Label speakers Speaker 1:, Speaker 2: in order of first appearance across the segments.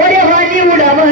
Speaker 1: ஒரு வழி உடவு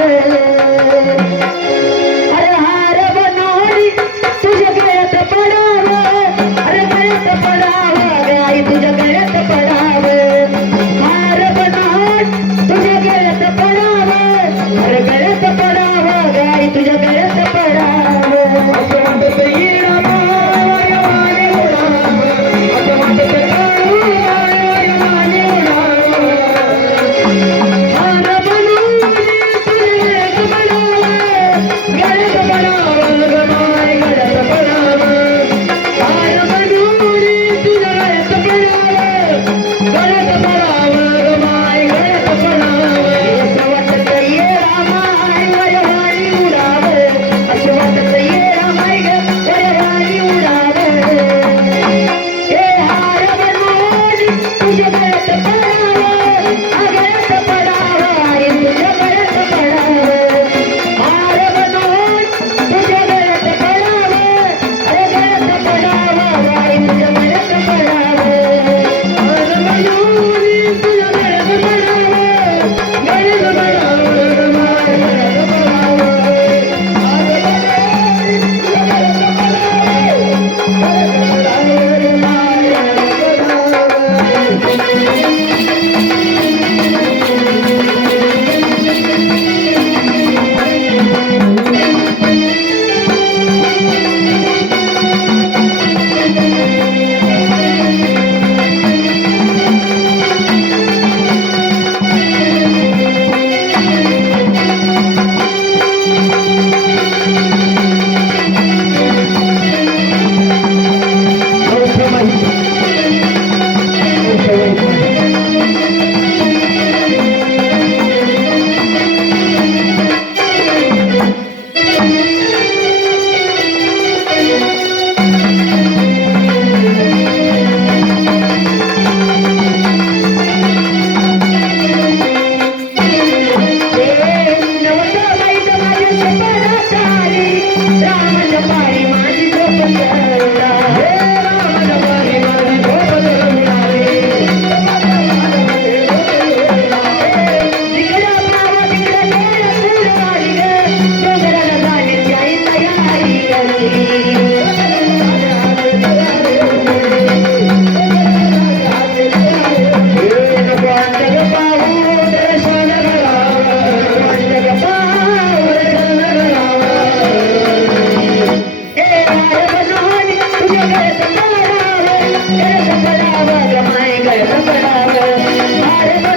Speaker 1: Thank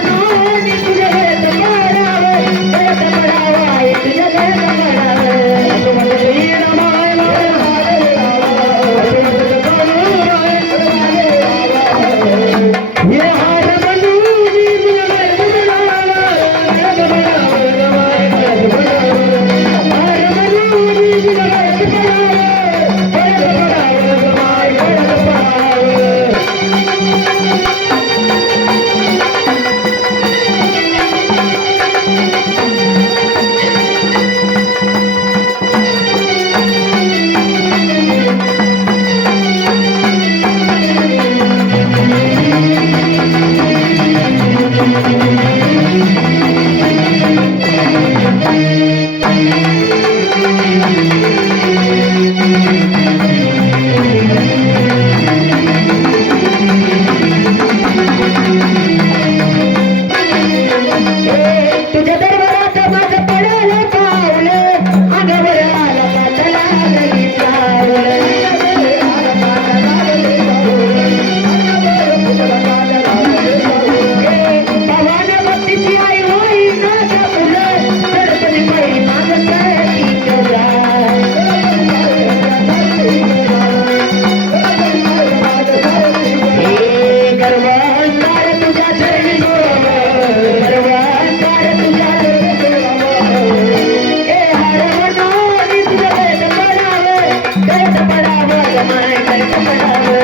Speaker 1: you. Thank you.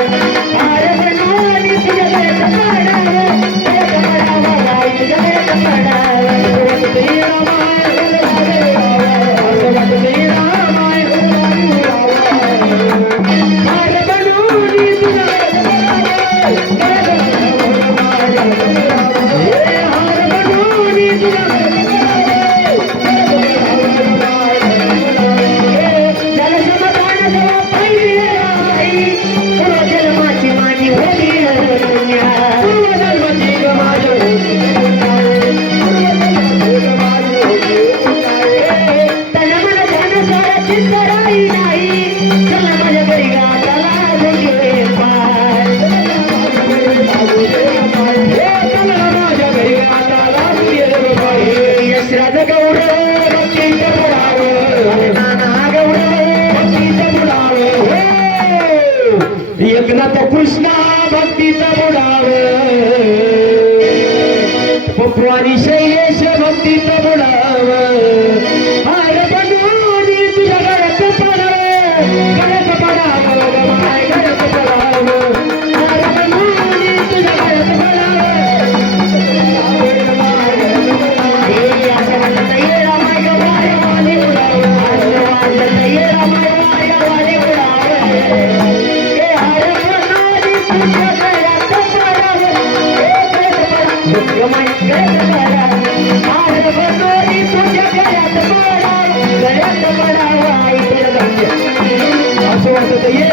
Speaker 1: Shailesh भक्ती बुडाव गळ्यात पडाव ग माय गळ्यात